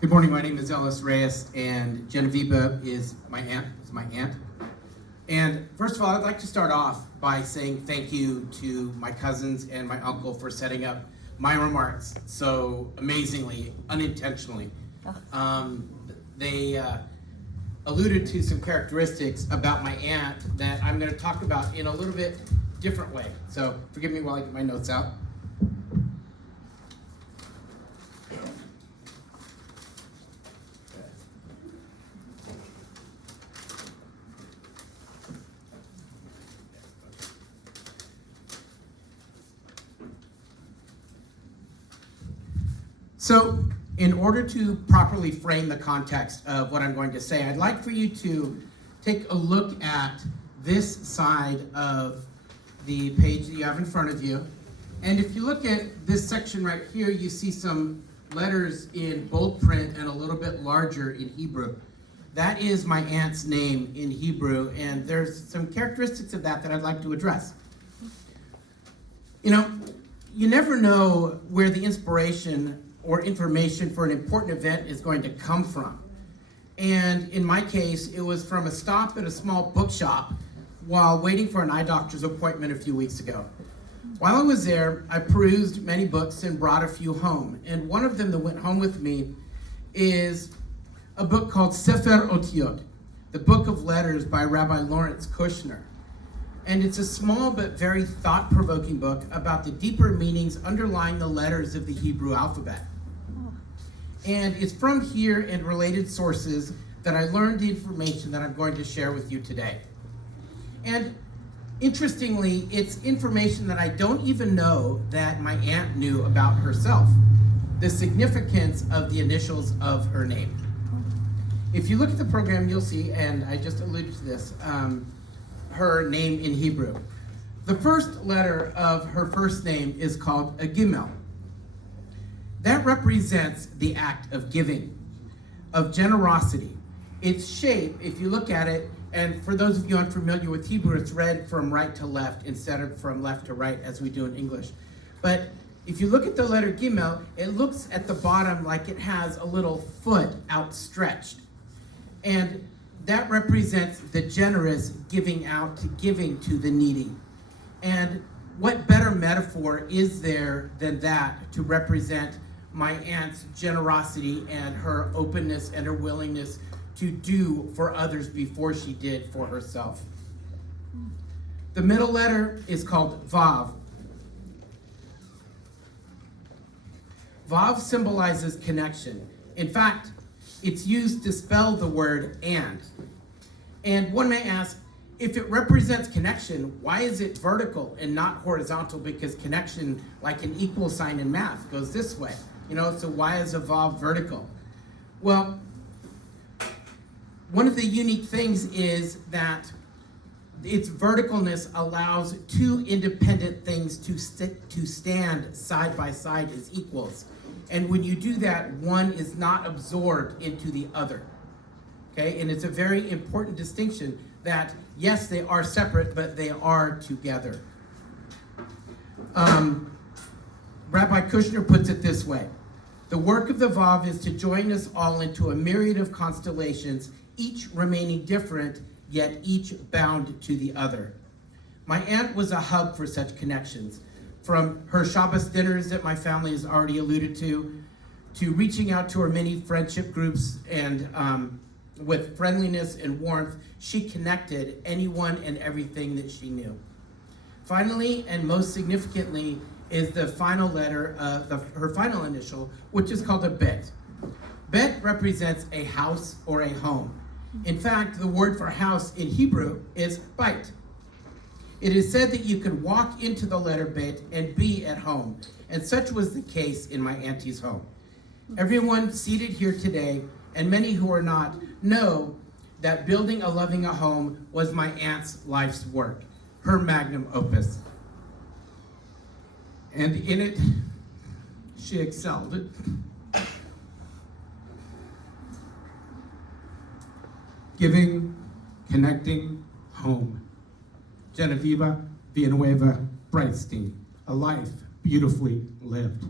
Good morning, my name is Ellis Reyes, and Genoveba is my aunt. And first of all, I'd like to start off by saying thank you to my cousins and my uncle for setting up my remarks so amazingly, unintentionally. They alluded to some characteristics about my aunt that I'm going to talk about in a little bit different way. So forgive me while I get my notes out. So, in order to properly frame the context of what I'm going to say, I'd like for you to take a look at this side of the page that you have in front of you. And if you look at this section right here, you see some letters in bold print and a little bit larger in Hebrew. That is my aunt's name in Hebrew, and there's some characteristics of that I'd like to address. You know, you never know where the inspiration or information for an important event is going to come from. And in my case, it was from a stop at a small bookshop while waiting for an eye doctor's appointment a few weeks ago. While I was there, I perused many books and brought a few home. And one of them that went home with me is a book called Sephiroth, the Book of Letters by Rabbi Kushner. And it's a small but very thought-provoking book about the deeper meanings underlying the letters of the Hebrew alphabet. And it's from here and related sources that I learned the information that I'm going to share with you today. And interestingly, it's information that I don't even know that my aunt knew about herself, the significance of the initials of her name. If you look at the program, you'll see, and I just alluded to this, her name in Hebrew. The first letter of her first name is called a Gimel. That represents the act of giving, of generosity. Its shape, if you look at it, and for those of you unfamiliar with Hebrew, it's read from right to left instead of from left to right as we do in English. But if you look at the letter Gimel, it looks at the bottom like it has a little foot outstretched. And that represents the generous giving to the needy. And what better metaphor is there than that to represent my aunt's generosity and her openness and her willingness to do for others before she did for herself. The middle letter is called Vav. Vav symbolizes connection. In fact, it's used to spell the word and. And one may ask, if it represents connection, why is it vertical and not horizontal? Because connection, like an equal sign in math, goes this way. So why is a vav vertical? Well, one of the unique things is that its verticalness allows two independent things to stand side by side as equals. And when you do that, one is not absorbed into the other. Okay, and it's a very important distinction that, yes, they are separate, but they are together. Rabbi Kushner puts it this way: the work of the Vav is to join us all into a myriad of constellations, each remaining different, yet each bound to the other. My aunt was a hub for such connections, from her Shabbos dinners that my family has already alluded to reaching out to her many friendship groups, and with friendliness and warmth, she connected anyone and everything that she knew. Finally, and most significantly, is the final letter, her final initial, which is called a bet. Bet represents a house or a home. In fact, the word for house in Hebrew is bait. It is said that you could walk into the letter bet and be at home, and such was the case in my auntie's home. Everyone seated here today, and many who are not, know that building a loving a home was my aunt's life's work, her magnum opus. And in it, she excelled. Giving, connecting, home. Genoveba, Villanueva, Breitstein, a life beautifully lived.